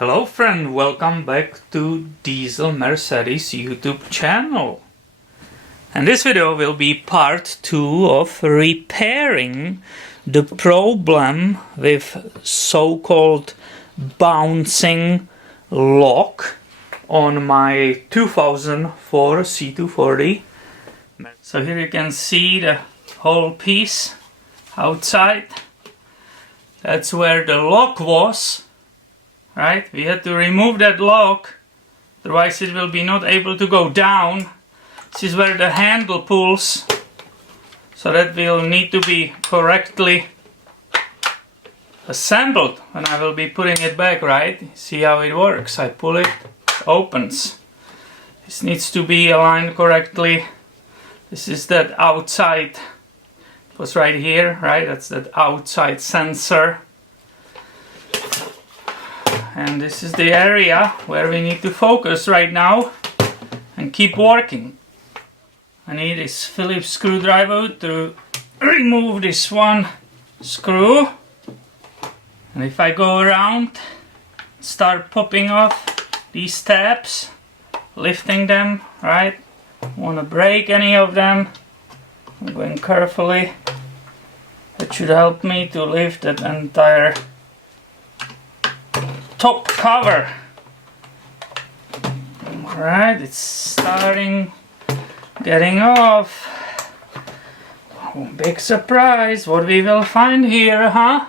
Hello friend, welcome back to Diesel Mercedes YouTube channel. And this video will be part 2 of repairing the problem with so-called bouncing lock on my 2004 C240. So here you can see the whole piece outside. That's where the lock was. Right, we had to remove that lock, otherwise it will be not able to go down. This is where the handle pulls, so that will need to be correctly assembled when I will be putting it back, right? See how it works. I pull it, it opens. This needs to be aligned correctly. This is that outside, it was right here, right? That's that outside sensor. And this is the area where we need to focus right now and keep working. I need this Phillips screwdriver to remove this one screw. And if I go around, start popping off these tabs, lifting them, right? Don't want to break any of them. I'm going carefully. That should help me to lift that entire top cover. Alright, it's starting getting off. Oh, big surprise what we will find here, huh?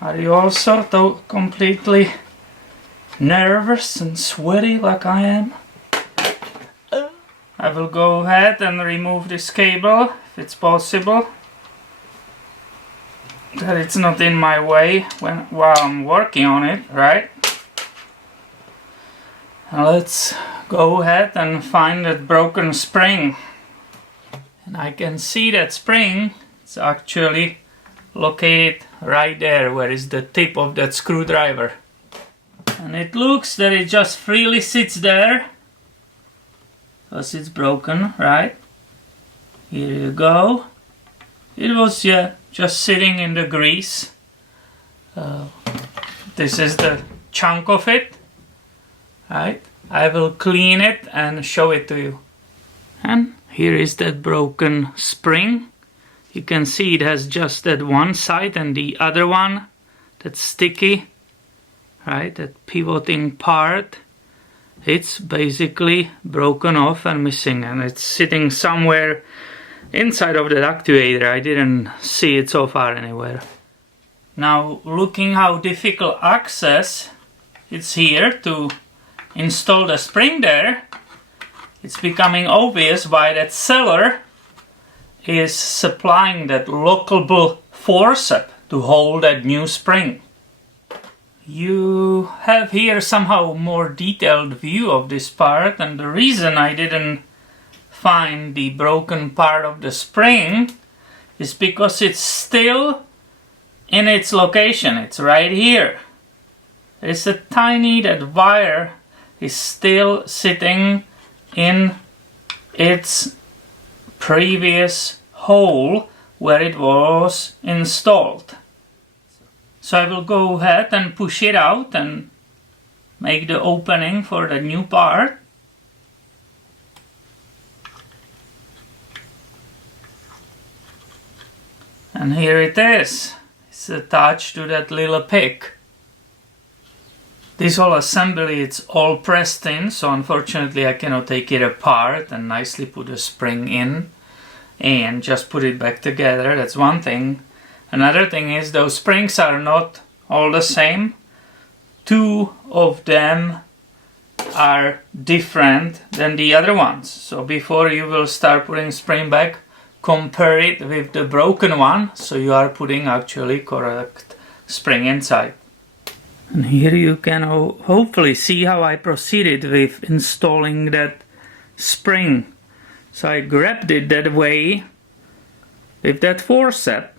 Are you also completely nervous and sweaty like I am? I will go ahead and remove this cable if it's possible, that it's not in my way while I'm working on it, right? Now let's go ahead and find that broken spring. And I can see that spring. It's actually located right there where is the tip of that screwdriver. And it looks that it just freely sits there because it's broken, right? Here you go. It was, yeah, just sitting in the grease. This is the chunk of it, right? I will clean it and show it to you. And here is that broken spring. You can see it has just that one side, and the other one, that's sticky, right? That pivoting part, it's basically broken off and missing, and it's sitting somewhere inside of that actuator. I didn't see it so far anywhere. Now, looking how difficult access it's here to install the spring there, it's becoming obvious why that seller is supplying that lockable forcep to hold that new spring. You have here somehow more detailed view of this part, and the reason I didn't find the broken part of the spring is because it's still in its location. It's right here. It's a tiny, that wire is still sitting in its previous hole where it was installed. So I will go ahead and push it out and make the opening for the new part. And here it is. It's attached to that little pick. This whole assembly, it's all pressed in, so unfortunately I cannot take it apart and nicely put a spring in and just put it back together. That's one thing. Another thing is those springs are not all the same. Two of them are different than the other ones. So before you will start putting spring back, compare it with the broken one, so you are putting actually correct spring inside. And here you can hopefully see how I proceeded with installing that spring. So I grabbed it that way with that forcep,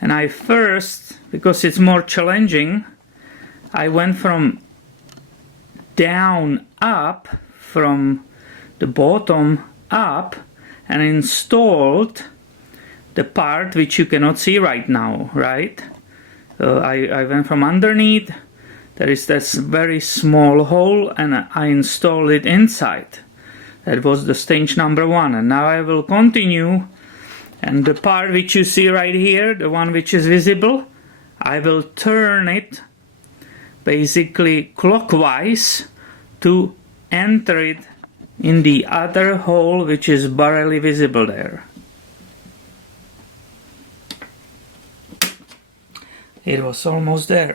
and I first, because it's more challenging, I went from down up, from the bottom up, and installed the part which you cannot see right now, right? I went from underneath there is this very small hole, and I installed it inside. That was the stage number 1, and now I will continue, and the part which you see right here, the one which is visible, I will turn it basically clockwise to enter it in the other hole which is barely visible there. It was almost there.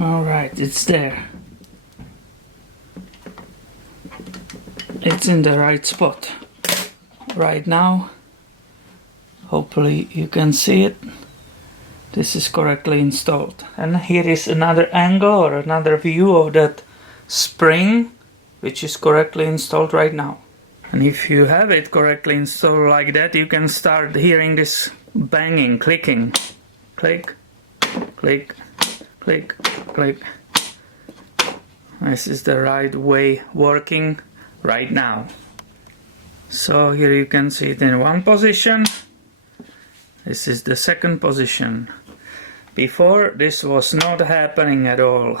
Alright, it's there. It's in the right spot right now. Hopefully you can see it. This is correctly installed. And here is another angle or another view of that spring, which is correctly installed right now. And if you have it correctly installed like that, you can start hearing this banging, clicking. Click, click, click, click. This is the right way working right now. So here you can see it in one position. This is the second position. Before, this was not happening at all.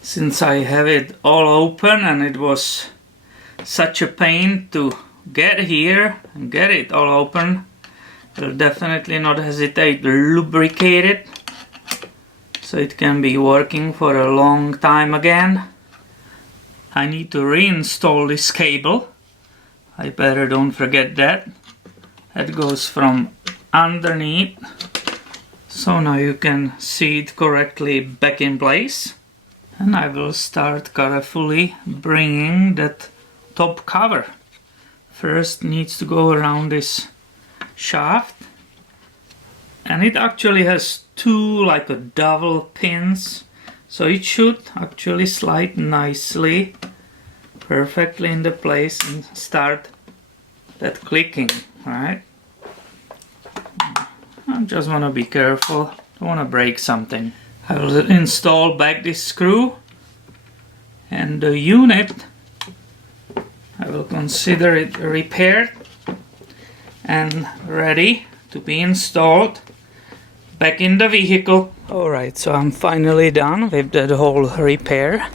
Since I have it all open, and it was such a pain to get here and get it all open, I'll definitely not hesitate to lubricate it so it can be working for a long time again. I need to reinstall this cable. I better don't forget that. That goes from underneath. So now you can see it correctly back in place. And I will start carefully bringing that top cover. First needs to go around this shaft. And it actually has two like a double pins. So it should actually slide nicely, perfectly into place and start that clicking, right? I just want to be careful, don't want to break something. I will install back this screw, and the unit, I will consider it repaired and ready to be installed back in the vehicle. Alright, so I'm finally done with that whole repair.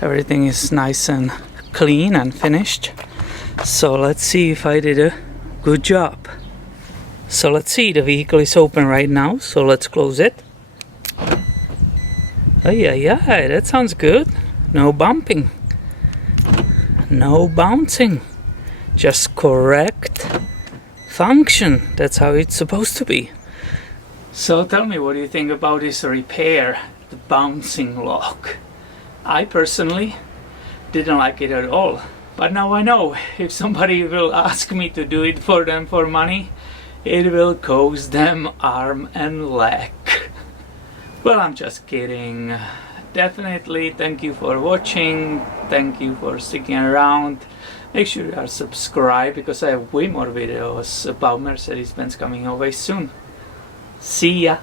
Everything is nice and clean and finished. So let's see if I did a good job. So let's see, the vehicle is open right now, so let's close it. Oh yeah, that sounds good. No bumping, no bouncing, just correct function. That's how it's supposed to be. So tell me, what do you think about this repair, the bouncing lock? I personally didn't like it at all. But now I know, if somebody will ask me to do it for them for money, it will cost them arm and leg. Well, I'm just kidding. Definitely thank you for watching. Thank you for sticking around. Make sure you are subscribed, because I have way more videos about Mercedes-Benz coming your way soon. See ya!